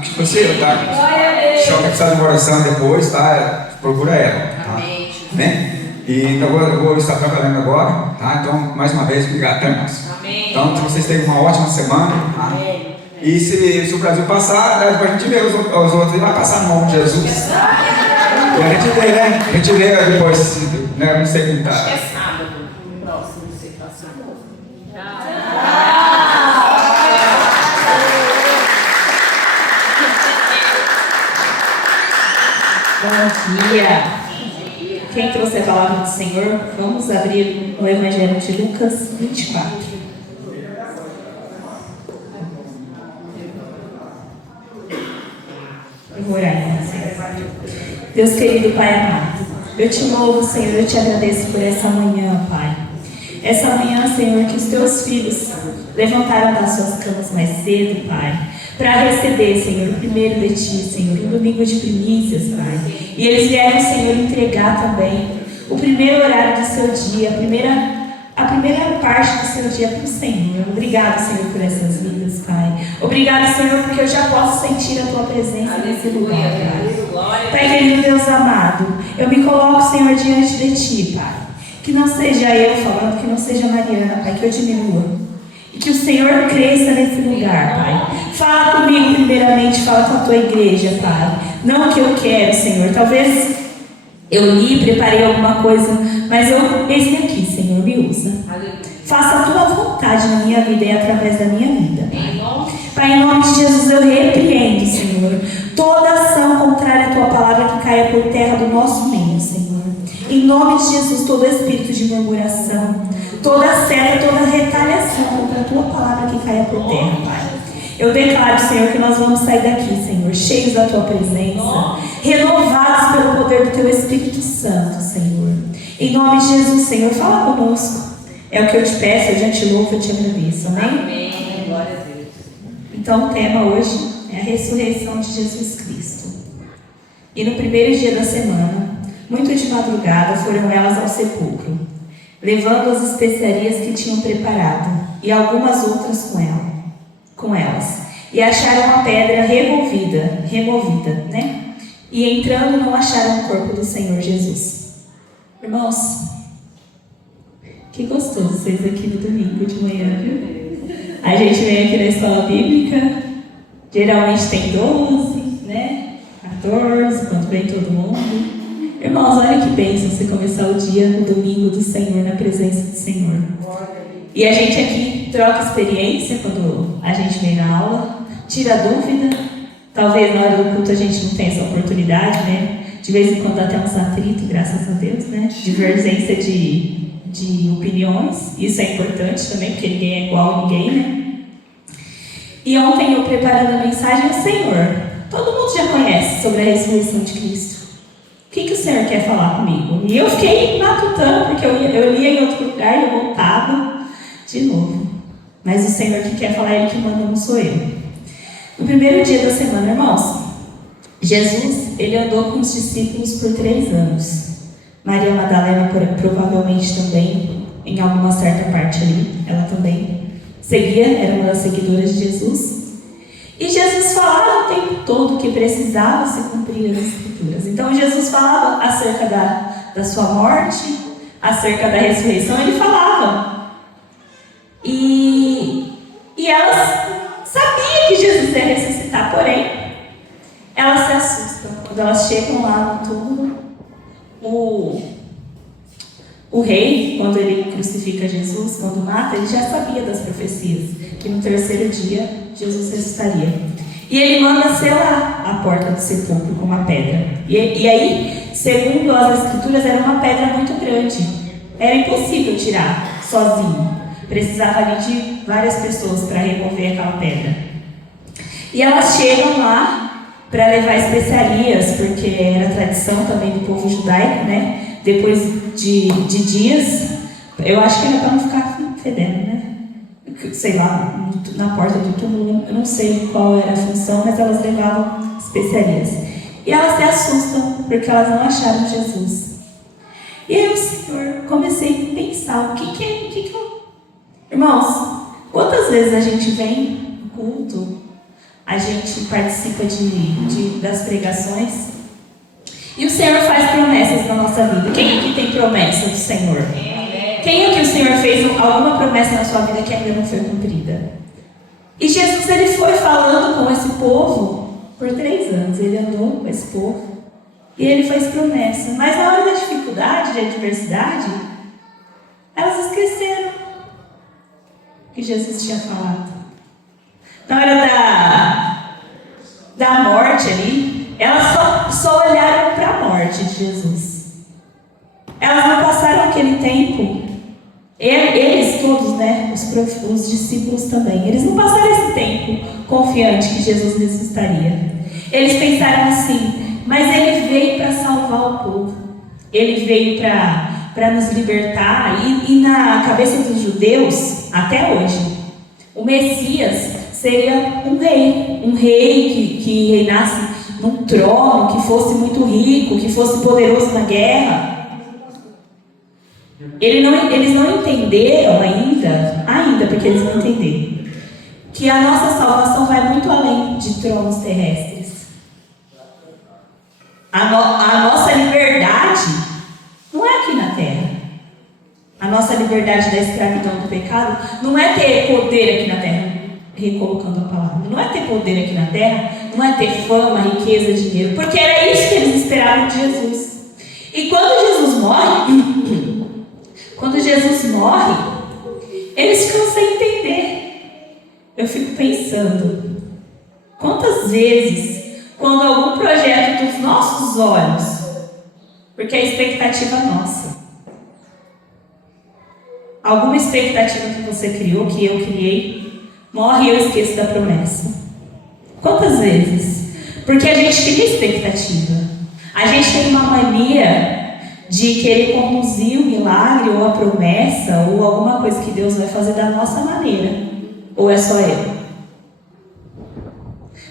Você, tá? Se alguém precisar de uma oração depois, tá? Procura ela. Tá? Amém. Né? E então eu vou estar trabalhando agora, tá? Então, mais uma vez, obrigado, tá, irmãos? Amém. Então, que vocês tenham uma ótima semana. Tá? Amém. E se o Brasil passar, né, depois a gente vê os outros, ele vai passar no nome de Jesus. E a gente vê, né? A gente vê depois, né? Não sei quem tá. Acho que é sábado. Próximo, não sei qual sábado. Bom dia! Quem trouxe a palavra do Senhor, vamos abrir o Evangelho de Lucas 24. Eu vou orar com você. Deus querido Pai amado, eu te louvo, Senhor, eu te agradeço por essa manhã, Pai. Essa manhã, Senhor, que os teus filhos levantaram das suas camas mais cedo, Pai, para receber, Senhor, o primeiro de Ti, Senhor, o domingo de primícias, Pai. E eles vieram, Senhor, entregar também o primeiro horário do seu dia, a primeira parte do seu dia para o Senhor. Obrigado, Senhor, por essas vidas, Pai. Obrigado, Senhor, porque eu já posso sentir a Tua presença nesse lugar, Pai. Pai querido Deus amado, eu me coloco, Senhor, diante de Ti, Pai. Que não seja eu falando, que não seja Mariana, Pai, que eu diminua. E que o Senhor cresça nesse lugar, Pai. Fala comigo primeiramente, fala com a Tua igreja, Pai. Não o que eu quero, Senhor. Talvez eu li, preparei alguma coisa, mas eis-me aqui, Senhor, me usa. Faça a Tua vontade na minha vida e através da minha vida, Pai. Pai, em nome de Jesus, eu repreendo, Senhor, toda ação contrária à Tua palavra que caia por terra do nosso meio, Senhor. Em nome de Jesus, todo espírito de murmuração, toda seta, toda retaliação contra a Tua palavra que caia por terra, Pai. Eu declaro, Senhor, que nós vamos sair daqui, Senhor, cheios da Tua presença, renovados pelo poder do Teu Espírito Santo, Senhor. Em nome de Jesus, Senhor, fala conosco. É o que eu te peço, eu já te louvo, eu te agradeço, amém? Amém. Glória a Deus. Então o tema hoje é a ressurreição de Jesus Cristo. E no primeiro dia da semana, muito de madrugada, foram elas ao sepulcro, levando as especiarias que tinham preparado, e algumas outras com elas. E acharam a pedra removida, né? E entrando, não acharam o corpo do Senhor Jesus. Irmãos, que gostoso vocês aqui no domingo de manhã, viu? A gente vem aqui na escola bíblica, geralmente tem 12, né? 14, quando vem todo mundo. Irmãos, olha que bênção você começar o dia no domingo do Senhor, na presença do Senhor. E a gente aqui troca experiência quando a gente vem na aula, tira dúvida. Talvez na hora do culto a gente não tenha essa oportunidade, né? De vez em quando dá até uns atritos, graças a Deus, né? Divergência de opiniões. Isso é importante também, porque ninguém é igual a ninguém, né? E ontem eu preparando a mensagem, o Senhor, todo mundo já conhece sobre a ressurreição de Cristo. O que o Senhor quer falar comigo? E eu fiquei matutando, porque eu lia em outro lugar e eu voltava de novo. Mas o Senhor que quer falar, Ele que manda, não sou eu. No primeiro dia da semana, irmãos, Jesus, Ele andou com os discípulos por 3 anos. Maria Madalena provavelmente também, em alguma certa parte ali, ela também seguia, era uma das seguidoras de Jesus. E Jesus falava o tempo todo que precisava se cumprir as Escrituras. Então Jesus falava acerca da sua morte, acerca da ressurreição, Ele falava. E elas sabiam que Jesus ia ressuscitar, porém, elas se assustam. Quando elas chegam lá no túmulo, o rei, quando ele crucifica Jesus, quando mata, ele já sabia das profecias, que no 3º dia Jesus ressuscitaria. E ele manda selar a porta do sepulcro com uma pedra. E aí, segundo as Escrituras, era uma pedra muito grande. Era impossível tirar sozinho. Precisava ali de várias pessoas para remover aquela pedra. E elas chegam lá para levar especiarias, porque era tradição também do povo judaico, né? Depois de dias, eu acho que era para não ficar fedendo, né? Sei lá, na porta do túmulo, eu não sei qual era a função, mas elas levavam especiarias. E elas se assustam, porque elas não acharam Jesus. E aí o Senhor, comecei a pensar, o que eu... Irmãos, quantas vezes a gente vem no culto, a gente participa das pregações. E o Senhor faz promessas na nossa vida. Quem aqui tem promessa do Senhor? Quem aqui o Senhor fez alguma promessa na sua vida que ainda não foi cumprida? E Jesus, ele foi falando com esse povo por 3 anos. Ele andou com esse povo. E ele fez promessa. Mas na hora da dificuldade, da adversidade, elas esqueceram que Jesus tinha falado. Na hora da morte ali, elas só olharam para a morte de Jesus. Elas não passaram aquele tempo. Eles todos, né, os discípulos também, eles não passaram esse tempo confiante que Jesus ressuscitaria. Eles pensaram assim: mas ele veio para salvar o povo. Ele veio para nos libertar. E na cabeça dos judeus, até hoje, o Messias seria um rei que reinasse num trono, que fosse muito rico, que fosse poderoso na guerra. Eles não entenderam ainda, porque eles vão entender, que a nossa salvação vai muito além de tronos terrestres. A nossa liberdade não é aqui na terra. A nossa liberdade da escravidão do pecado não é ter poder aqui na terra, recolocando a palavra. Não é ter poder aqui na terra, não é ter fama, riqueza, dinheiro, porque era isso que eles esperavam de Jesus. E quando Jesus morre, eles ficam sem entender. Eu fico pensando, quantas vezes, quando algum projeto dos nossos olhos, porque a expectativa é nossa, alguma expectativa que você criou, que eu criei, morre e eu esqueço da promessa. Quantas vezes? Porque a gente cria expectativa. A gente tem uma mania de querer conduzir o milagre ou a promessa ou alguma coisa que Deus vai fazer da nossa maneira. Ou é só eu?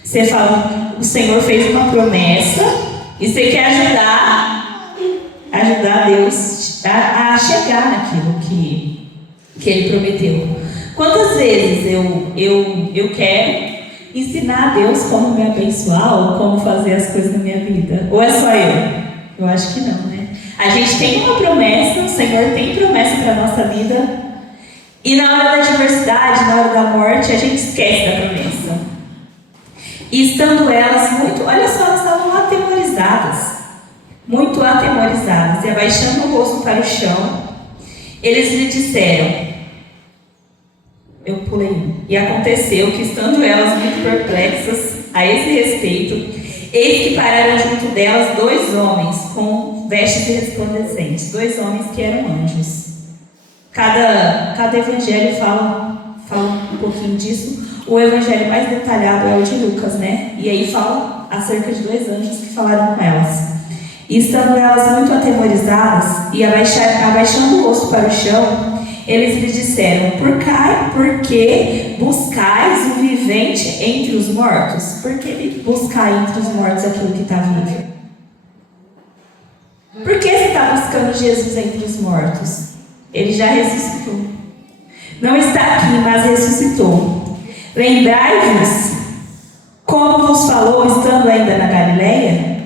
Você fala, o Senhor fez uma promessa e você quer ajudar Deus a chegar naquilo que Ele prometeu. Quantas vezes eu quero ensinar a Deus como me abençoar ou como fazer as coisas na minha vida? Ou é só eu? Eu acho que não, né? A gente tem uma promessa, o Senhor tem promessa para a nossa vida. E na hora da adversidade, na hora da morte, a gente esquece da promessa. E estando elas olha só, elas estavam atemorizadas. Muito atemorizadas. E abaixando o rosto para o chão, eles lhe disseram... Eu pulei um. E aconteceu que, estando elas muito perplexas a esse respeito, eis que pararam junto delas 2 homens com vestes resplandecentes, 2 homens que eram anjos. Cada evangelho fala um pouquinho disso. O evangelho mais detalhado é o de Lucas, né? E aí fala acerca de 2 anjos que falaram com elas. E estando elas muito atemorizadas e abaixando o rosto para o chão, eles lhe disseram: por que buscais o vivente entre os mortos? Por que buscar entre os mortos aquilo que está vivo? Por que você está buscando Jesus entre os mortos? Ele já ressuscitou. Não está aqui, mas ressuscitou. Lembrai-vos como vos falou estando ainda na Galileia?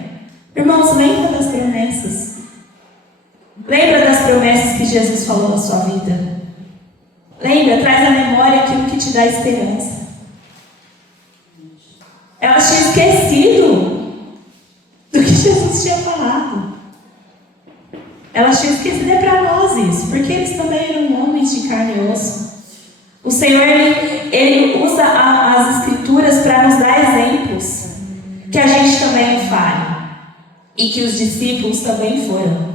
Irmãos, lembra das promessas. Lembra das promessas que Jesus falou na sua vida. Lembra, traz à memória aquilo que te dá esperança. Elas tinham esquecido do que Jesus tinha falado. Elas tinham esquecido, é para nós isso, porque eles também eram homens de carne e osso. O Senhor, Ele usa as Escrituras para nos dar exemplos, que a gente também fale, e que os discípulos também foram.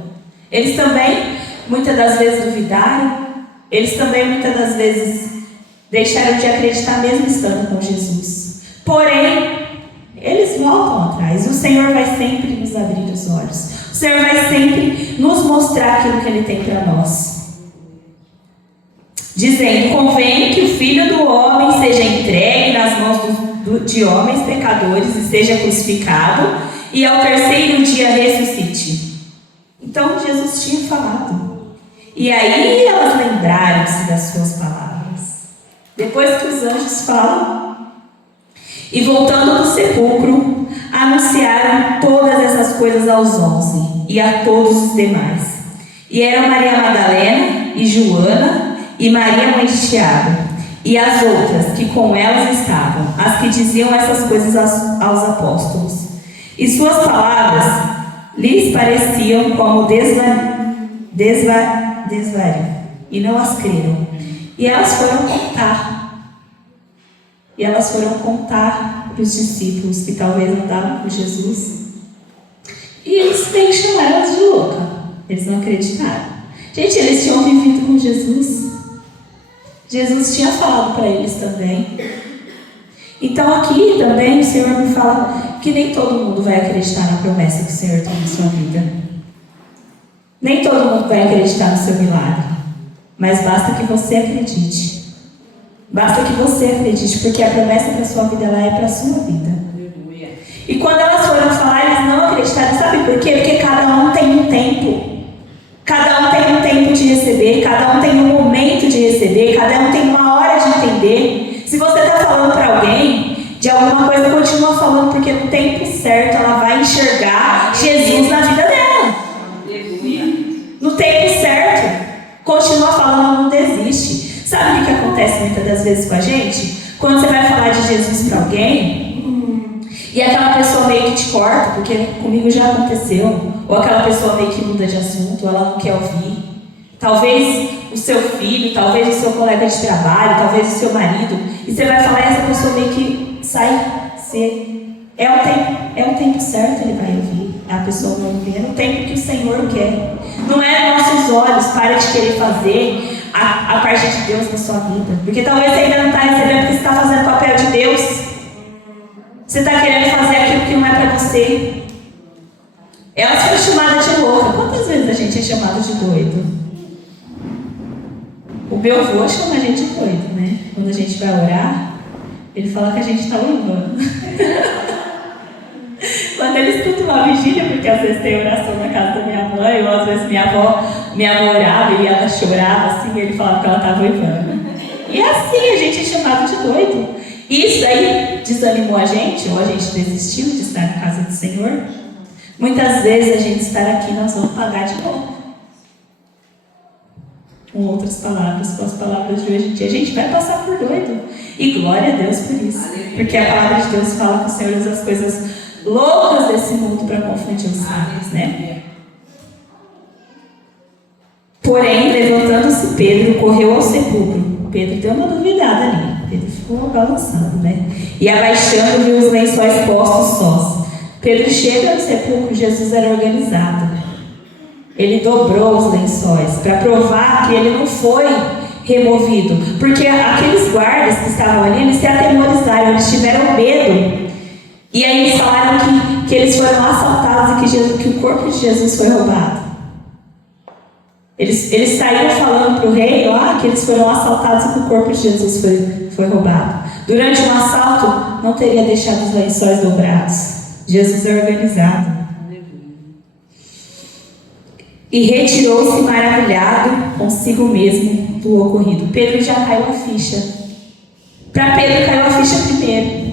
Eles também, muitas das vezes, duvidaram. Eles também, muitas das vezes, deixaram de acreditar mesmo estando com Jesus. Porém, eles voltam atrás. O Senhor vai sempre nos abrir os olhos. O Senhor vai sempre nos mostrar aquilo que Ele tem para nós. Dizendo: convém que o Filho do Homem seja entregue nas mãos de homens pecadores e seja crucificado, e ao 3º dia ressuscite. Então Jesus tinha falado. E aí elas lembraram-se das suas palavras. Depois que os anjos falam. E voltando do sepulcro, anunciaram todas essas coisas aos 11 e a todos os demais. E eram Maria Madalena e Joana e Maria mãe de Tiago e as outras que com elas estavam, as que diziam essas coisas aos apóstolos. E suas palavras lhes pareciam como desvario, e não as creram. E elas foram contar para os discípulos que talvez andavam com Jesus. E eles têm que chamar elas de louca. Eles não acreditaram. Gente, eles tinham vivido com Jesus. Jesus tinha falado para eles também. Então aqui também o Senhor me fala que nem todo mundo vai acreditar na promessa que o Senhor tem na sua vida. Nem todo mundo vai acreditar no seu milagre. Mas basta que você acredite. Basta que você acredite, porque a promessa para a sua vida lá é para a sua vida. E quando elas foram falar, eles não acreditaram. Sabe por quê? Porque cada um tem um tempo. Cada um tem um tempo de receber, cada um tem um momento de receber, cada um tem uma hora de entender. Se você está falando para alguém de alguma coisa, continua falando, porque no tempo certo ela vai enxergar Jesus na vida dela. No tempo certo, continua falando, não desiste. Sabe o que acontece muitas das vezes com a gente? Quando você vai falar de Jesus para alguém, e aquela pessoa meio que te corta, porque comigo já aconteceu, ou aquela pessoa meio que muda de assunto, ou ela não quer ouvir. Talvez o seu filho, talvez o seu colega de trabalho, talvez o seu marido, e você vai falar e essa pessoa meio que sai. É o tempo certo, ele vai ouvir. A pessoa não ouvir, é o tempo que o Senhor quer. Não é nossos olhos, para de querer fazer a parte de Deus na sua vida. Porque talvez você ainda não está recebendo porque você está fazendo o papel de Deus. Você está querendo fazer aquilo que não é para você. Elas foram chamadas de louca. Quantas vezes a gente é chamado de doido? O meu avô chama a gente de doido, né? Quando a gente vai orar, ele fala que a gente está louvando. Quando ele escuta uma vigília, porque às vezes tem oração na casa da minha mãe, ou às vezes minha avó orava e ela chorava assim, e ele falava que ela estava louvando. E assim a gente é chamado de doido. Isso daí desanimou a gente, ou a gente desistiu de estar na casa do Senhor. Muitas vezes a gente estar aqui, nós vamos pagar de novo. Com outras palavras, com as palavras de hoje em dia, a gente vai passar por doido. E glória a Deus por isso. Porque a palavra de Deus fala que o Senhor usa as coisas loucas desse mundo para confundir os sábios, né? Porém, levantando-se Pedro, correu ao sepulcro. Pedro deu uma duvidada ali. Pedro ficou balançando, né? E abaixando, viu os lençóis postos sós. Pedro chega no sepulcro, Jesus era organizado. Ele dobrou os lençóis para provar que ele não foi removido. Porque aqueles guardas que estavam ali, eles se atemorizaram, eles tiveram medo. E aí eles falaram que eles foram assaltados e que o corpo de Jesus foi roubado. Eles saíram falando para o rei lá que eles foram assaltados e que o corpo de Jesus foi roubado. Durante um assalto, não teria deixado os lençóis dobrados. Jesus é organizado. E retirou-se maravilhado consigo mesmo do ocorrido. Pedro já caiu a ficha. Para Pedro caiu a ficha primeiro.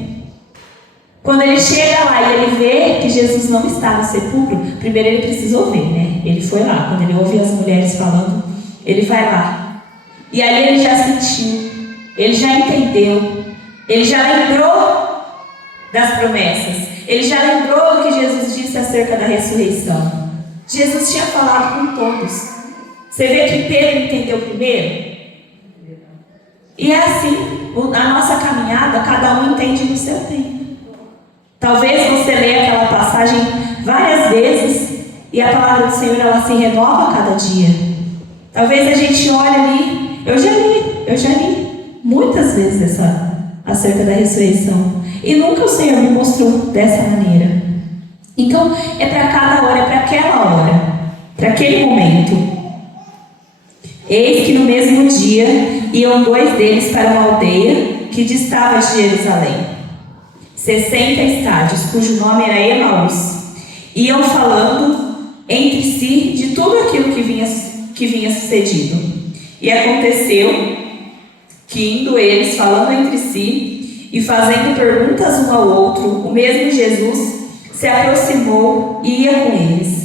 Quando ele chega lá e ele vê que Jesus não está no sepulcro, primeiro ele precisou ver, né? Ele foi lá. Quando ele ouve as mulheres falando, ele vai lá. E aí ele já sentiu, ele já entendeu, ele já lembrou das promessas. Ele já lembrou do que Jesus disse acerca da ressurreição. Jesus tinha falado com todos. Você vê que Pedro entendeu primeiro? E é assim, a nossa caminhada, cada um entende no seu tempo. Talvez você leia aquela passagem várias vezes e a palavra do Senhor ela se renova a cada dia. Talvez a gente olhe ali, eu já li muitas vezes acerca da ressurreição. E nunca o Senhor me mostrou dessa maneira. Então, é para cada hora, é para aquela hora, para aquele momento. Eis que no mesmo dia iam 2 deles para uma aldeia que distava de Jerusalém, 60 estádios, cujo nome era Emaús. Iam falando entre si de tudo aquilo que vinha sucedido. E aconteceu que, indo eles falando entre si, E fazendo perguntas um ao outro, o mesmo Jesus se aproximou e ia com eles.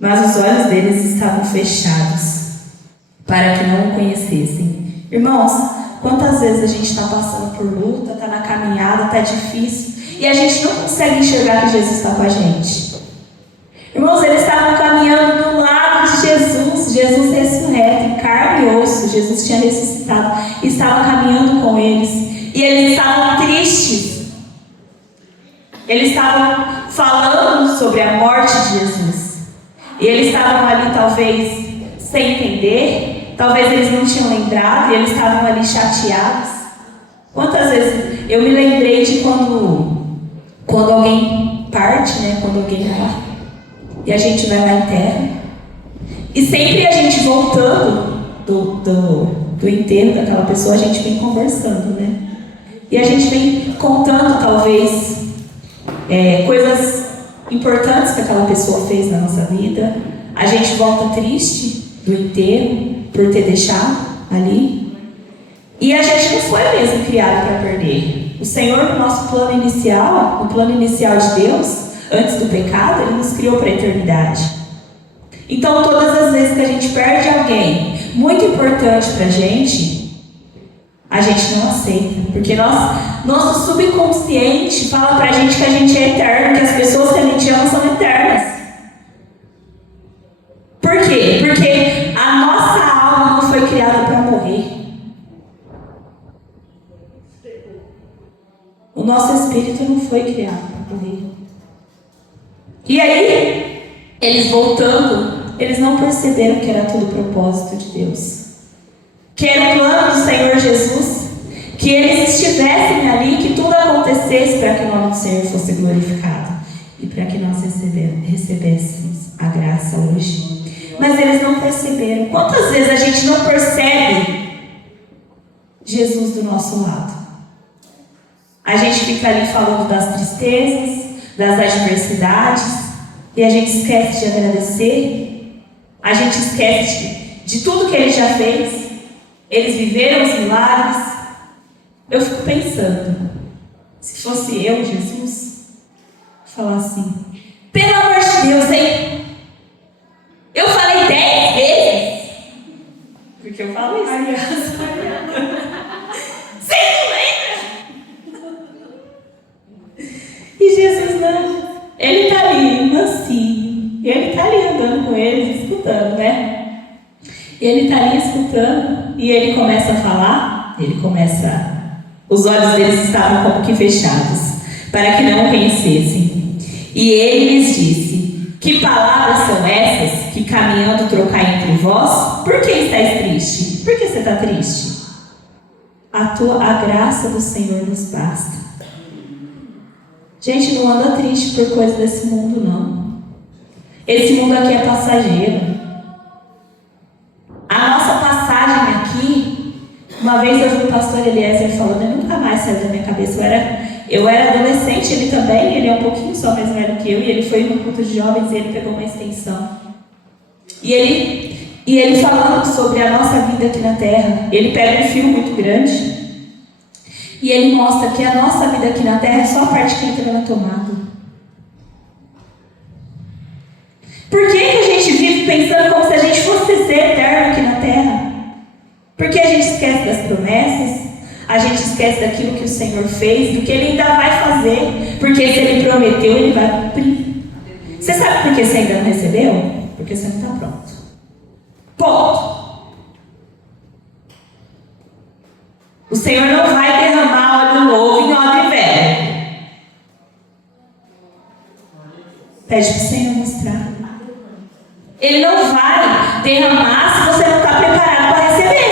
Mas os olhos deles estavam fechados, para que não o conhecessem. Irmãos, quantas vezes a gente está passando por luta, está na caminhada, está difícil, e a gente não consegue enxergar que Jesus está com a gente. Irmãos, eles estavam caminhando do lado de Jesus, Jesus ressurreto, em carne e osso, Jesus tinha ressuscitado, e estavam caminhando com eles, e eles estavam tristes. Eles estavam falando sobre a morte de Jesus, e eles estavam ali talvez sem entender, talvez eles não tinham lembrado, e eles estavam ali chateados. Quantas vezes eu me lembrei de quando alguém parte, né? Quando alguém morre, e a gente vai lá em terra, e sempre a gente voltando do enterro daquela pessoa, a gente vem conversando, né? E a gente vem contando talvez coisas importantes que aquela pessoa fez na nossa vida. A gente volta triste do enterro por ter deixado ali, e a gente não foi mesmo criado para perder. O Senhor, no nosso plano inicial, no plano inicial de Deus, antes do pecado, Ele nos criou para a eternidade. Então, todas as vezes que a gente perde alguém muito importante para a gente não aceita, porque nosso subconsciente fala para a gente que a gente é eterno, que as pessoas que a gente ama são eternas. Por quê? Porque a nossa alma não foi criada para morrer. O nosso espírito não foi criado para morrer. E aí, eles voltando, eles não perceberam que era tudo propósito de Deus, que era o plano do Senhor Jesus, que eles estivessem ali, que tudo acontecesse para que o nome do Senhor fosse glorificado e para que nós recebêssemos a graça hoje. Mas eles não perceberam. Quantas vezes a gente não percebe Jesus do nosso lado? A gente fica ali falando das tristezas, das adversidades, e a gente esquece de agradecer. A gente esquece de tudo que Ele já fez. Eles viveram os milagres. Eu fico pensando, se fosse eu, Jesus, falar assim: pelo amor de Deus, hein? Eu falei 10 vezes. Porque eu falo isso. Você não lembra? E Jesus não. Ele está ali, mansinho. Ele está ali andando com eles, escutando, né? E ele está ali escutando. E ele começa a falar. Os olhos deles estavam como que fechados, para que não o conhecessem. E ele lhes disse: que palavras são essas que caminhando trocai entre vós? Por que estáis triste? Por que você está triste? A graça do Senhor nos basta. Gente, não anda triste por coisa desse mundo, não. Esse mundo aqui é passageiro. A nossa passagem aqui, uma vez eu vi o pastor Eliezer falando, e nunca mais saiu da minha cabeça. Eu era adolescente, ele também, ele é um pouquinho só mais velho que eu, e ele foi no culto de jovens e ele pegou uma extensão. E ele falando sobre a nossa vida aqui na terra, ele pega um fio muito grande e ele mostra que a nossa vida aqui na terra é só a parte que entra na tomada. Por que a gente vive pensando como se a gente fosse ser eterno aqui na terra? Porque a gente esquece das promessas, a gente esquece daquilo que o Senhor fez, do que Ele ainda vai fazer, porque se Ele prometeu, Ele vai cumprir. Você sabe por que você ainda não recebeu? Porque você não está pronto. Ponto. O Senhor não vai derramar óleo novo em odre velho. Pede para o Senhor mostrar. Ele não vai derramar se você não está preparado para receber.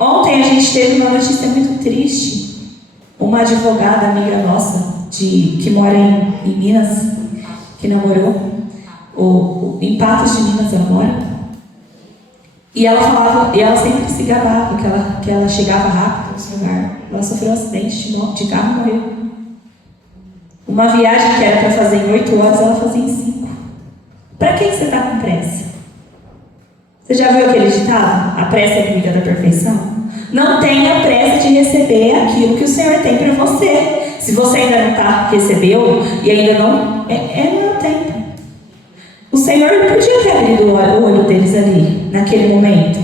Ontem a gente teve uma notícia muito triste. Uma advogada amiga nossa, que mora em Minas, que namorou, em Patos de Minas ela mora. E ela falava, e ela sempre se gabava que ela chegava rápido no lugar. Ela sofreu um acidente de carro e morreu. Uma viagem que era para fazer em 8 horas, ela fazia em 5. Para que você está com pressa? Você já viu aquele ditado? A pressa é inimiga da perfeição? Não tenha pressa de receber aquilo que o Senhor tem para você. Se você ainda não recebeu e ainda não é tempo. O Senhor podia ter abrido o olho deles ali, naquele momento.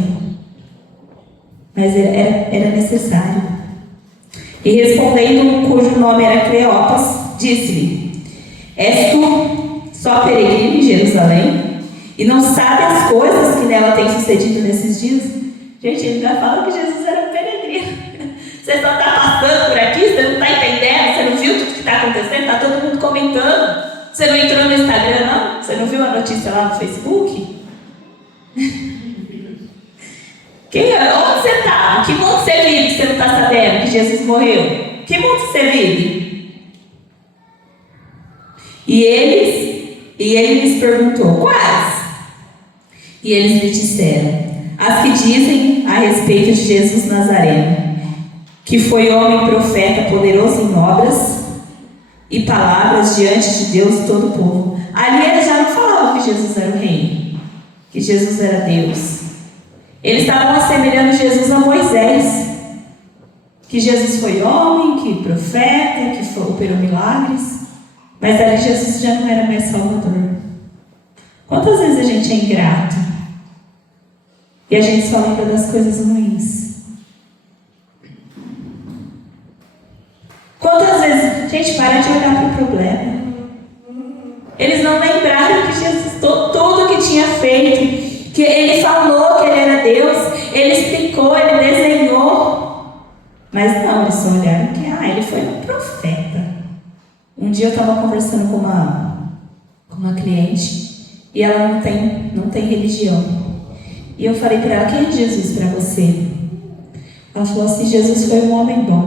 Mas era necessário. E respondendo um cujo nome era Cleopas, disse-lhe: És tu só peregrino em Jerusalém? E não sabe as coisas que nela têm sucedido nesses dias? Gente, ele ainda fala que Jesus era um peregrino. Você só está passando por aqui, você não está entendendo, você não viu tudo que está acontecendo, está todo mundo comentando. Você não entrou no Instagram, não? Você não viu a notícia lá no Facebook? Onde você está? Que mundo você vive que você não está sabendo que Jesus morreu? Que mundo você vive? E ele lhes perguntou: quais? E eles lhe disseram: as que dizem a respeito de Jesus Nazareno, que foi homem profeta, poderoso em obras e palavras diante de Deus e todo o povo. Ali eles já não falavam que Jesus era o rei, que Jesus era Deus. Eles estavam assemelhando Jesus a Moisés, que Jesus foi homem, que profeta, que operou milagres, mas ali Jesus já não era mais Salvador. Quantas vezes a gente é ingrato e a gente só lembra das coisas ruins? Quantas vezes, gente, para de olhar para o problema. Eles não lembraram que Jesus, tudo que tinha feito, que ele falou que ele era Deus, ele explicou, ele desenhou. Mas não, eles só olharam que ele foi um profeta. Um dia eu estava conversando com uma cliente e ela não tem religião. E eu falei para ela: quem é Jesus para você? Ela falou assim: Jesus foi um homem bom.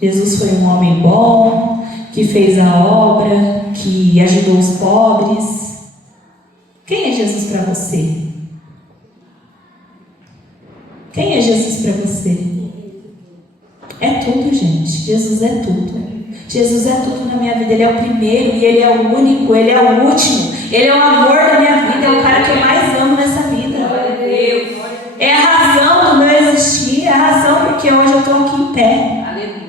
Jesus foi um homem bom, que fez a obra, que ajudou os pobres. Quem é Jesus para você? Quem é Jesus para você? É tudo, gente. Jesus é tudo. Jesus é tudo na minha vida. Ele é o primeiro e Ele é o único, Ele é o último. Ele é o amor da minha vida, é o cara que eu mais amo nessa vida. É a razão do meu existir, é a razão porque hoje eu estou aqui em pé.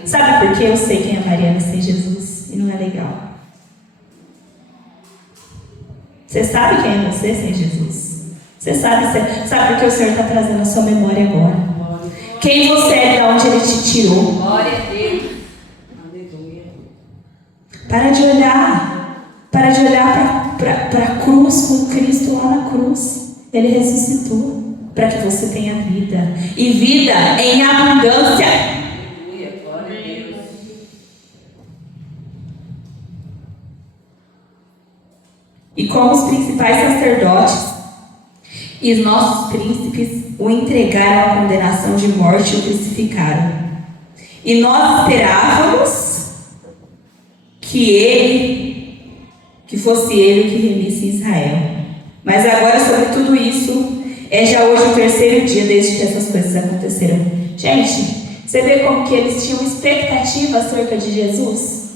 Sabe por quê? Eu sei quem é Mariana sem Jesus e não é legal. Você sabe quem é você sem Jesus? Você sabe por que o Senhor está trazendo a sua memória agora? Quem você é, de onde Ele te tirou? Glória a Deus. Aleluia. Para de olhar para a cruz, com Cristo lá na cruz. Ele ressuscitou para que você tenha vida. E vida em abundância. Aleluia. Glória a Deus. E como os principais sacerdotes e os nossos príncipes o entregaram à condenação de morte e o crucificaram. E nós esperávamos que fosse ele que remisse Israel. Mas agora, sobre tudo isso, é já hoje o terceiro dia desde que essas coisas aconteceram. Gente, você vê como que eles tinham expectativa acerca de Jesus?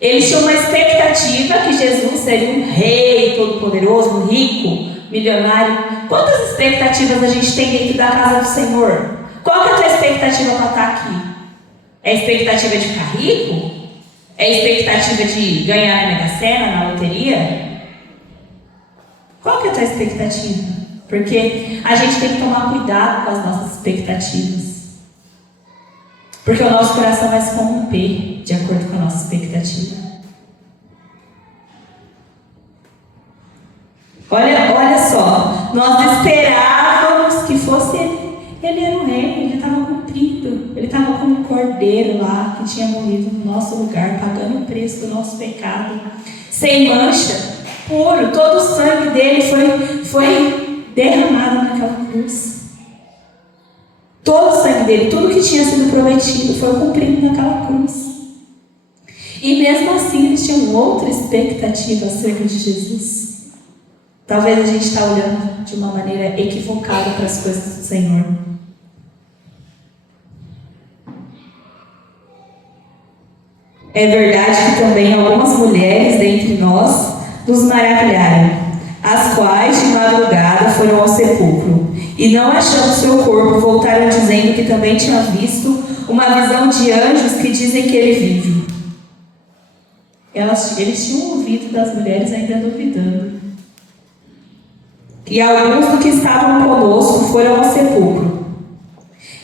Eles tinham uma expectativa que Jesus seria um rei todo-poderoso, rico, milionário. Quantas expectativas a gente tem dentro da casa do Senhor? Qual que é a tua expectativa para estar aqui? É a expectativa de ficar rico? É a expectativa de ganhar na Mega Sena, na loteria? Qual que é a tua expectativa? Porque a gente tem que tomar cuidado com as nossas expectativas. Porque o nosso coração vai se corromper de acordo com a nossa expectativa. Olha só, nós esperávamos que fosse ele. Ele era o rei, ele estava cumprindo. Ele estava como um cordeiro lá que tinha morrido no nosso lugar, pagando o preço do nosso pecado, sem mancha, puro. Todo o sangue dele foi derramado naquela cruz. Todo o sangue dele, tudo que tinha sido prometido foi cumprido naquela cruz. E mesmo assim eles tinham outra expectativa acerca de Jesus. Talvez a gente está olhando de uma maneira equivocada para as coisas do Senhor. É verdade que também algumas mulheres dentre nós nos maravilharam. as quais de madrugada foram ao sepulcro, e não achando seu corpo, voltaram dizendo que também tinham visto uma visão de anjos que dizem que ele vive. Eles tinham ouvido das mulheres ainda duvidando. E alguns dos que estavam conosco foram ao sepulcro,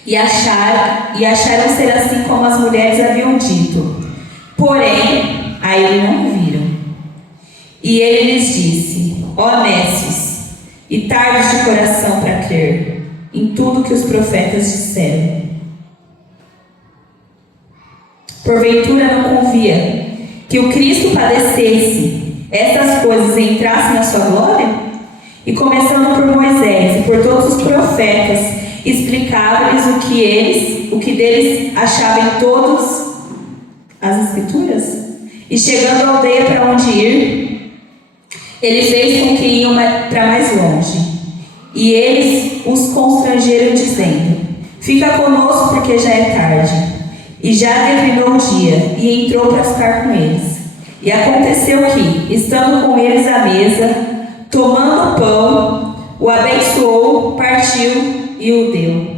e acharam ser assim como as mulheres haviam dito. Porém, a ele não viram. E ele lhes disse: ó nécios, e tardos de coração para crer em tudo que os profetas disseram. Porventura não convia que o Cristo padecesse estas coisas e entrasse na sua glória? E começando por Moisés e por todos os profetas, explicava-lhes o que deles achavam em todas as escrituras. E chegando à aldeia para onde ir, ele fez com que iam para mais longe. E eles os constrangeram, dizendo: fica conosco, porque já é tarde. E já declinou o dia, e entrou para ficar com eles. E aconteceu que, estando com eles à mesa, tomando o pão, o abençoou, partiu e o deu.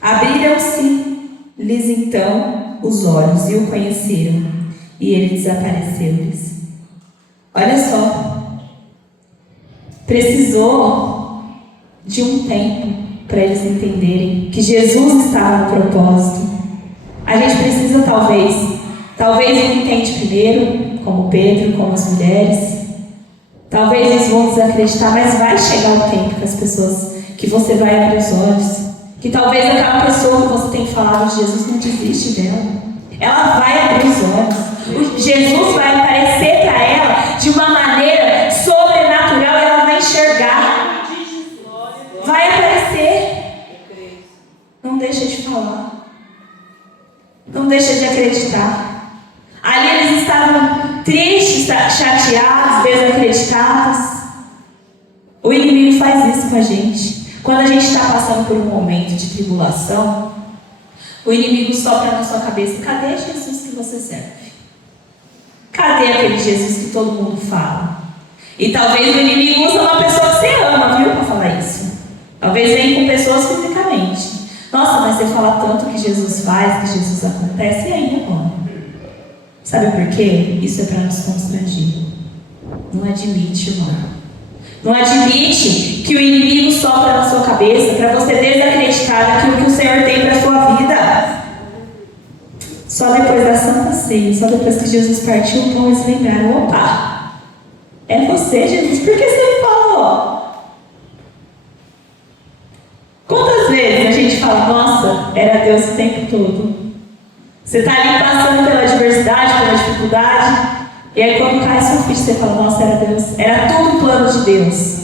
Abriram-se-lhes então os olhos e o conheceram, e ele desapareceu-lhes. Olha só, precisou de um tempo para eles entenderem que Jesus estava no propósito. A gente precisa talvez não entende primeiro, como Pedro, como as mulheres. Talvez eles vão desacreditar, mas vai chegar o tempo que as pessoas, que você vai abrir os olhos. Que talvez aquela pessoa que você tem falado de Jesus não desiste dela. Ela vai abrir os olhos. Jesus vai aparecer para ela de uma maneira sobrenatural. Ela vai enxergar. Vai aparecer. Não deixa de falar. Não deixa de acreditar. Ali eles estavam tristes, chateados, desacreditados. O inimigo faz isso com a gente. Quando a gente está passando por um momento de tribulação, o inimigo sopra na sua cabeça: cadê Jesus que você serve? Cadê aquele Jesus que todo mundo fala? E talvez o inimigo usa uma pessoa que você ama, viu, para falar isso. Talvez venha com pessoas fisicamente. Nossa, mas você fala tanto que Jesus faz, que Jesus acontece, e aí, irmão? Sabe por quê? Isso é para nos constranger. Não admite, irmão. Não admite que o inimigo sopra na sua cabeça para você desacreditar daquilo que o Senhor tem para a sua vida. Só depois da Santa Ceia, só depois que Jesus partiu o pão, eles lembraram: opa, é você, Jesus, por que você me falou? Quantas vezes a gente fala: nossa, era Deus o tempo todo? Você está ali passando pela adversidade, pela dificuldade, e aí quando cai seu filho, você fala: nossa, era Deus. Era tudo plano de Deus.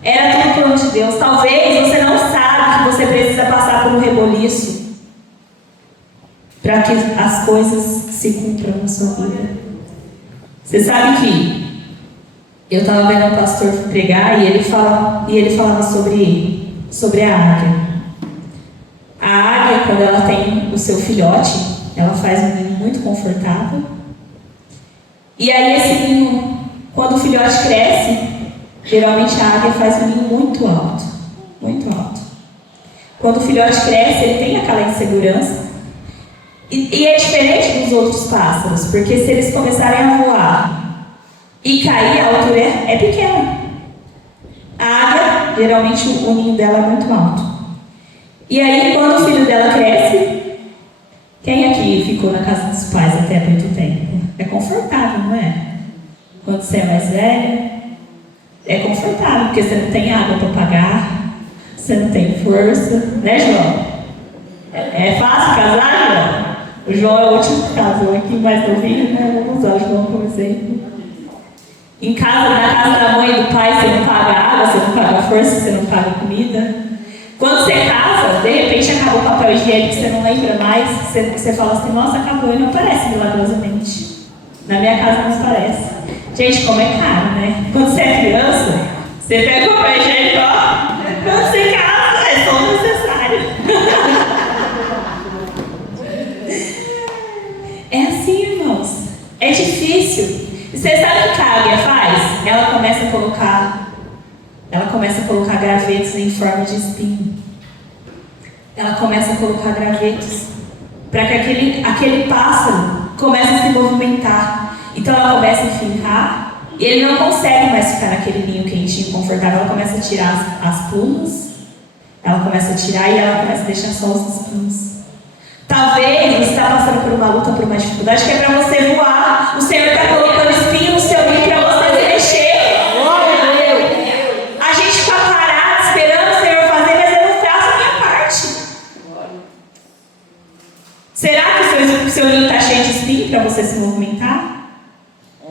Era tudo plano de Deus. Talvez você não sabe que você precisa passar por um reboliço para que as coisas se cumpram na sua vida. Você sabe que eu estava vendo um pastor pregar e ele falava sobre a águia. A águia, quando ela tem o seu filhote, ela faz um ninho muito confortável. E aí esse ninho, quando o filhote cresce, geralmente a águia faz um ninho muito alto. Muito alto. Quando o filhote cresce, ele tem aquela insegurança. E é diferente dos outros pássaros, porque se eles começarem a voar e cair, a altura é pequena. A águia, geralmente o ninho dela é muito alto. E aí, quando o filho dela cresce, quem aqui ficou na casa dos pais até muito tempo? É confortável, não é? Quando você é mais velho, é confortável, porque você não tem água para pagar, você não tem força, né, João? É fácil casar, João? O João é o último que casou aqui, mais novinho, né? Vamos usar o João como exemplo. Na casa da mãe e do pai, você não paga água, você não paga força, você não paga comida. Quando você casa, de repente acabou o papel higiênico, você não lembra mais, você fala assim: nossa, acabou, e não aparece milagrosamente. Na minha casa não aparece. Gente, como é caro, né? Quando você é criança, você pega o papel higiênico, ó. Quando você casa, é só necessário. É assim, irmãos. É difícil. E você sabe o que a águia faz? Ela começa a colocar ela começa a colocar gravetos em forma de espinho. Ela começa a colocar gravetos para que aquele pássaro comece a se movimentar. Então ela começa a fincar e ele não consegue mais ficar naquele ninho quentinho, confortável. Ela começa a tirar as plumas, ela começa a tirar e ela começa a deixar só os espinhos. Talvez você está passando por uma luta, por uma dificuldade que é para você voar. O Senhor está colocando espinho no seu ninho para você se mexer. A gente está parado esperando o Senhor fazer, mas eu não faço a minha parte. Será que o seu ninho está cheio de espinho para você se movimentar?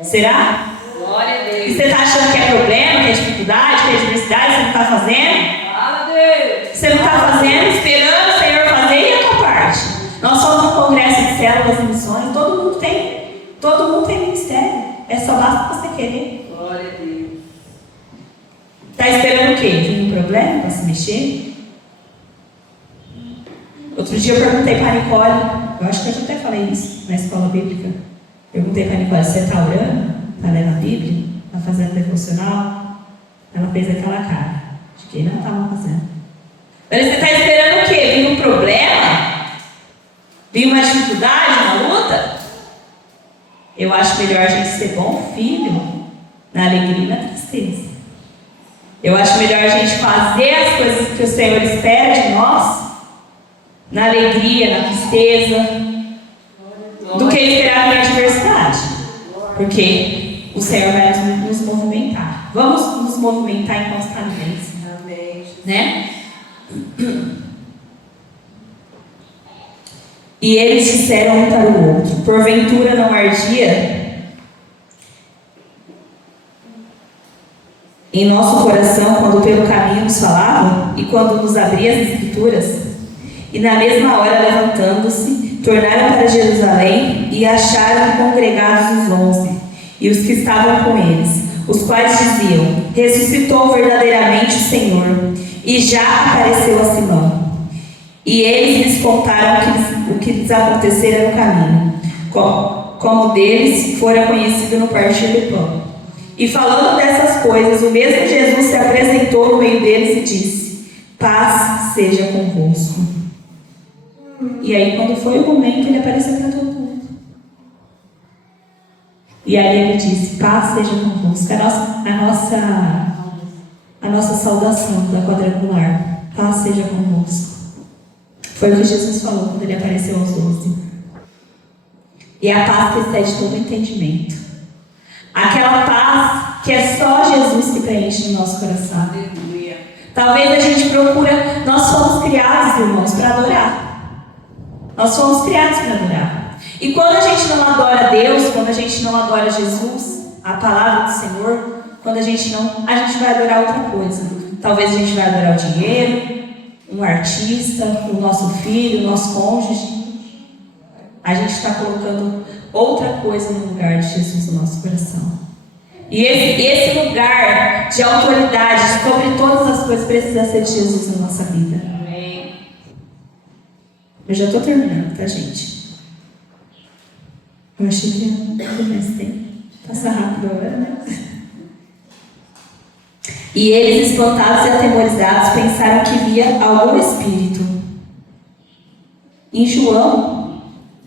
Será? Glória a Deus. E você está achando que é problema, que é dificuldade, que é adversidade, você não está fazendo? Fala a Deus. Você não está fazendo, esperando o Senhor fazer, e a tua parte? Nós somos um congresso de células e missões, todo mundo tem ministério. É só basta você querer. Glória a Deus. Está esperando o quê? Vir um problema para se mexer? Outro dia eu perguntei para a Nicole, eu acho que eu já até falei isso na escola bíblica. Perguntei para a Nicole, você está orando? Está lendo a Bíblia? Está fazendo devocional? Ela fez aquela cara de que não estava fazendo. Mas você está esperando o quê? Vir um problema? Vir uma dificuldade, uma luta? Eu acho melhor a gente ser bom filho na alegria e na tristeza. Eu acho melhor a gente fazer as coisas que o Senhor espera de nós na alegria, na tristeza, do que esperar a adversidade. Porque o Senhor vai nos movimentar. Vamos nos movimentar enquanto está no bem. Amém. Né? E eles disseram um para o outro: porventura não ardia em nosso coração quando pelo caminho nos falava e quando nos abria as Escrituras? E na mesma hora, levantando-se, tornaram para Jerusalém e acharam congregados os 11 e os que estavam com eles, os quais diziam: ressuscitou verdadeiramente o Senhor e já apareceu a Simão. E eles lhes contaram o que lhes acontecera no caminho, como deles fora conhecido no partir do pão. E falando dessas coisas, o mesmo Jesus se apresentou no meio deles e disse: paz seja convosco. E aí, quando foi o momento, ele apareceu para todo mundo. E aí ele disse: paz seja convosco. A nossa saudação da quadrangular: paz seja convosco. Foi o que Jesus falou quando ele apareceu aos 12. E a paz que excede todo entendimento. Aquela paz que é só Jesus que preenche no nosso coração. Aleluia. Talvez a gente procura, nós fomos criados, irmãos, para adorar. Nós fomos criados para adorar. E quando a gente não adora Deus, quando a gente não adora Jesus, a palavra do Senhor, quando a gente vai adorar outra coisa. Talvez a gente vai adorar o dinheiro, um artista, o nosso filho, o nosso cônjuge. A gente está colocando outra coisa no lugar de Jesus no nosso coração. E esse lugar de autoridade sobre todas as coisas precisa ser de Jesus na nossa vida. Amém. Eu já estou terminando, tá, gente? Eu achei que ia ter mais tempo. Passa rápido agora, né? E eles, espantados e atemorizados, pensaram que via algum espírito. Em João,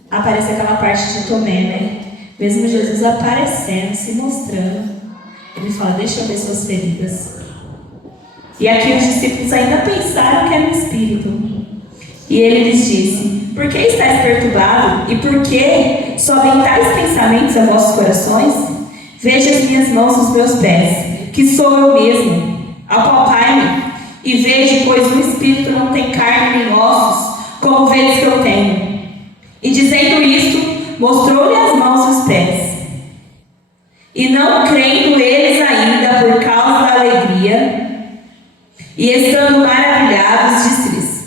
aparece aquela parte de Tomé, né? Mesmo Jesus aparecendo, se mostrando, ele fala: deixa eu ver suas feridas. E aqui os discípulos ainda pensaram que era um espírito. E ele lhes disse: por que estáis perturbados? E por que sobem tais pensamentos a vossos corações? Veja as minhas mãos e os meus pés, que sou eu mesmo. Apalpai-me e vejo, pois o espírito não tem carne nem ossos, como vedes que eu tenho. E dizendo isto, mostrou-lhe as mãos e os pés. E não crendo eles ainda por causa da alegria, e estando maravilhados, disse-lhes: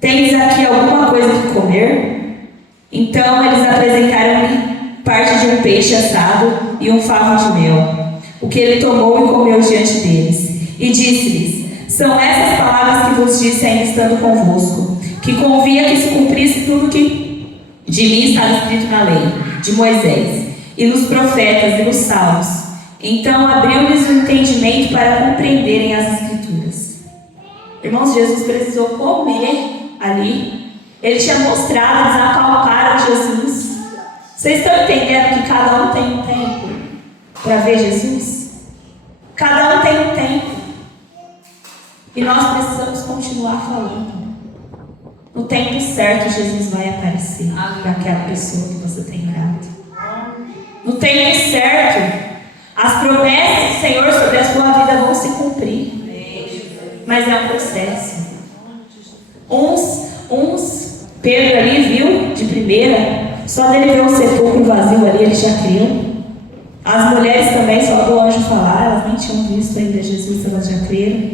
tendes aqui alguma coisa de comer? Então eles apresentaram-lhe parte de um peixe assado e um favo de mel, o que ele tomou e comeu diante deles. E disse-lhes: são essas palavras que vos disse ainda estando convosco, que convinha que se cumprisse tudo que de mim estava escrito na lei de Moisés, e nos profetas e nos salmos. Então abriu-lhes o entendimento para compreenderem as Escrituras. Irmãos, Jesus precisou comer ali. Ele tinha mostrado, eles apalparam Jesus. Vocês estão entendendo que cada um tem um tempo para ver Jesus? Cada um tem um tempo. E nós precisamos continuar falando. No tempo certo, Jesus vai aparecer para aquela pessoa que você tem orado. No tempo certo, as promessas do Senhor sobre a sua vida vão se cumprir. Mas é um processo. Pedro ali viu de primeira, só dele ver o sepulcro vazio ali, ele já creu. As mulheres também, só do anjo falar, elas nem tinham visto ainda Jesus, elas já creram.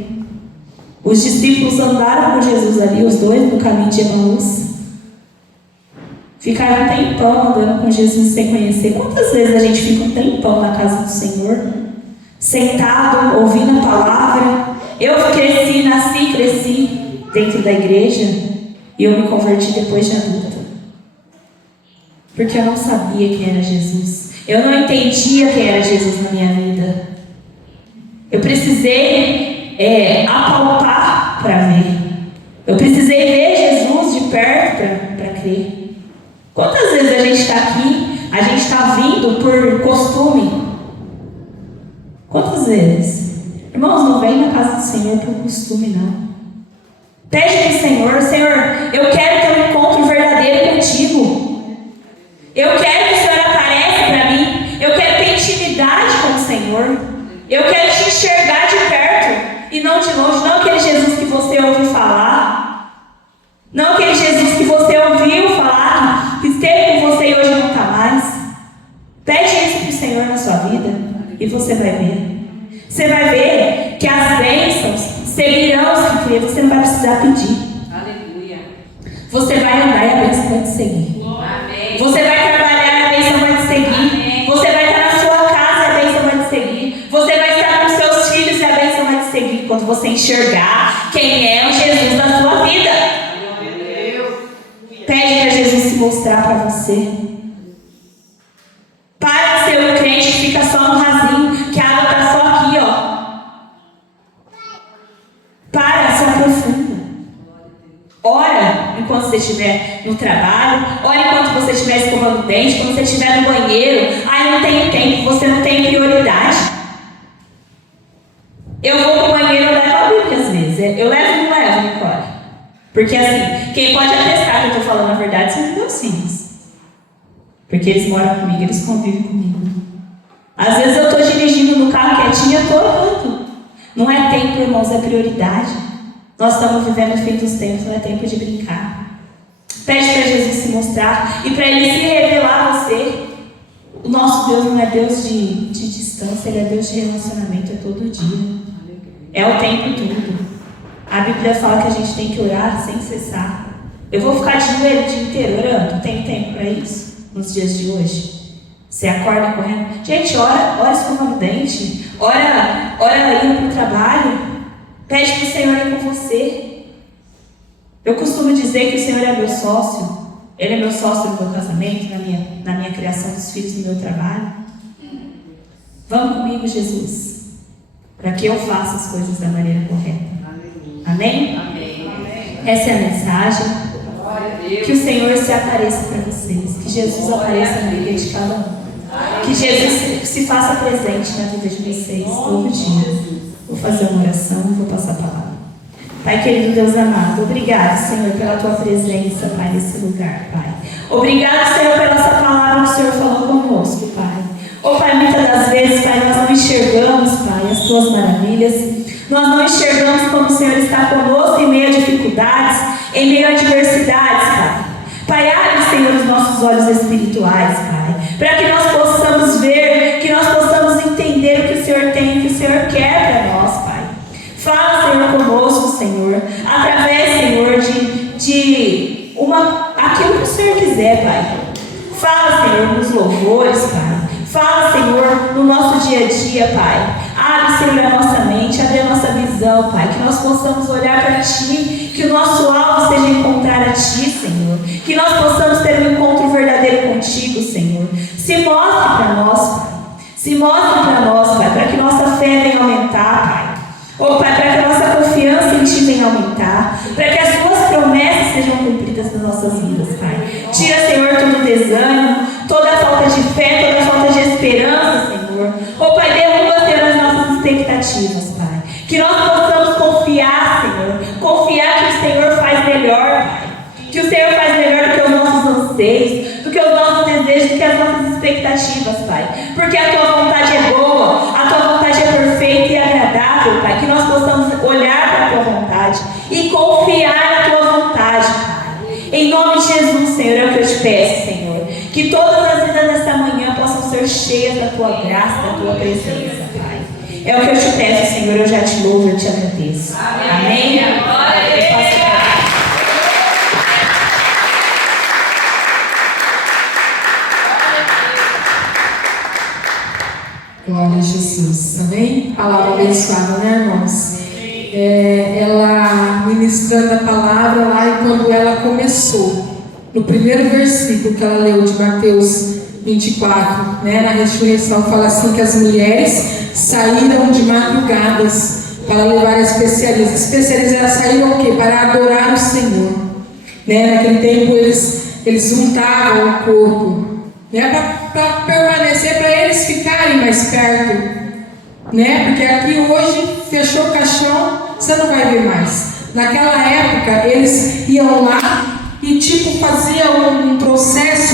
Os discípulos andaram com Jesus ali, os dois, no caminho de Emaús. Ficaram um tempão andando com Jesus sem conhecer. Quantas vezes a gente fica um tempão na casa do Senhor? Sentado, ouvindo a palavra. Eu cresci dentro da igreja. E eu me converti depois de adulta. Porque eu não sabia quem era Jesus. Eu não entendia quem era Jesus na minha vida. Eu precisei apalpar para ver. Eu precisei ver Jesus de perto para crer. Quantas vezes a gente está aqui, a gente está vindo por costume? Quantas vezes? Irmãos, não vem na casa do Senhor por costume, não. Pede para o Senhor: Senhor, eu quero ter um encontro verdadeiro contigo. Eu quero que o Senhor apareça para mim. Eu quero ter intimidade com o Senhor. Eu quero te enxergar de perto e não de longe. Não aquele Jesus que você ouviu falar. Não aquele Jesus que você ouviu falar, que esteve com você e hoje não está mais. Pede isso para o Senhor na sua vida e você vai ver. Você vai ver que as bênçãos seguirão os que crê. Você não vai precisar pedir. Aleluia. Você vai andar e a bênção vai te seguir. Amém. Você vai trabalhar e a bênção vai te seguir. Amém. Você vai estar na sua casa e a bênção vai te seguir. Você vai estar com seus filhos e a bênção vai te seguir. Quando você enxergar quem é o Jesus da sua vida. Pede para Jesus se mostrar para você. Para de ser um crente que fica só no rasinho, que a água está só aqui, ó. Para, se aprofunda. Ora enquanto você estiver no trabalho. Ora enquanto você estiver escovando o dente. Quando você estiver no banheiro. Ai, não tenho tempo. Você não tem prioridade. Eu vou pro banheiro, eu levo a Bíblia às vezes. Eu levo ou não levo, Nicole? Porque assim, quem pode atestar que eu estou falando a verdade são os meus filhos. Porque eles moram comigo, eles convivem comigo. Às vezes eu estou dirigindo no carro quietinho, eu estou orando. Não é tempo, irmãos, é prioridade. Nós estamos vivendo o fim dos tempos, não é tempo de brincar. Pede para Jesus se mostrar e para Ele se revelar a você. O nosso Deus não é Deus de distância, Ele é Deus de relacionamento, é todo dia. É o tempo todo. A Bíblia fala que a gente tem que orar sem cessar. Eu vou ficar de joelho o dia inteiro orando? Tem tempo para isso? Nos dias de hoje? Você acorda correndo? Gente, ora escovando o dente. Ora indo para o trabalho. Pede para o Senhor ir com você. Eu costumo dizer que o Senhor é meu sócio. Ele é meu sócio no meu casamento, na minha criação dos filhos, no meu trabalho. Vamos comigo, Jesus, para que eu faça as coisas da maneira correta. Amém? Amém. Essa é a mensagem. Que o Senhor se apareça para vocês. Que Jesus apareça na vida de cada um. Que Jesus se faça presente na vida de vocês todo dia. Vou fazer uma oração e vou passar a palavra. Pai querido, Deus amado, obrigado, Senhor, pela tua presença, Pai, nesse lugar, Pai. Obrigado, Senhor, pela essa palavra que o Senhor falou conosco, Pai. Pai, muitas das vezes, Pai, nós não enxergamos, Pai, as tuas maravilhas. Nós não enxergamos como o Senhor está conosco em meio a dificuldades, em meio a adversidades, Pai. Pai, abre, Senhor, os nossos olhos espirituais, Pai, para que nós possamos ver, que nós possamos entender o que o Senhor tem, o que o Senhor quer para nós, Pai. Fala, Senhor, conosco, Senhor, através, Senhor, de aquilo que o Senhor quiser, Pai. Fala, Senhor, nos louvores, Pai. Fala, Senhor, no nosso dia a dia, Pai. Abre, Senhor, a nossa mente, abre a nossa visão, Pai. Que nós possamos olhar para Ti, que o nosso alvo seja encontrar a Ti, Senhor. Que nós possamos ter um encontro verdadeiro contigo, Senhor. Se mostre para nós, Pai. Se mostre para nós, Pai, para que nossa fé venha aumentar, Pai. Pai, para que a nossa confiança incentivem a aumentar, para que as Suas promessas sejam cumpridas nas nossas vidas, Pai. Tira, Senhor, todo desânimo, toda falta de fé, toda falta de esperança, Senhor. Ô Pai, derruba, Senhor, as nossas expectativas, Pai. Que nós possamos confiar, Senhor, confiar que o Senhor faz melhor, Pai. Que o Senhor faz melhor do que os nossos anseios, do que os nossos desejos, do que as nossas expectativas, Pai. Porque a Tua vontade é boa, a Tua vontade é perfeita e agradável, Pai. Que nós possamos olhar para a Tua vontade e confiar na Tua vontade, Pai. Em nome de Jesus, Senhor, é o que eu te peço, Senhor. Que todas as vidas desta manhã possam ser cheias da Tua graça, da Tua presença, Pai. É o que eu te peço, Senhor. Eu já te louvo, eu te agradeço. Amém? Glória a Jesus, amém? Palavra abençoada, né, irmãos? Ela ministrando a palavra lá, e quando ela começou, no primeiro versículo que ela leu de Mateus 24, né, na ressurreição, fala assim: que as mulheres saíram de madrugadas para levar a especialistas. Especialistas, elas saíram o quê? Para adorar o Senhor, né? Naquele tempo eles untavam o corpo, né, para permanecer, para eles ficarem mais perto, né? Porque aqui hoje fechou o caixão, você não vai ver mais. Naquela época eles iam lá e faziam um processo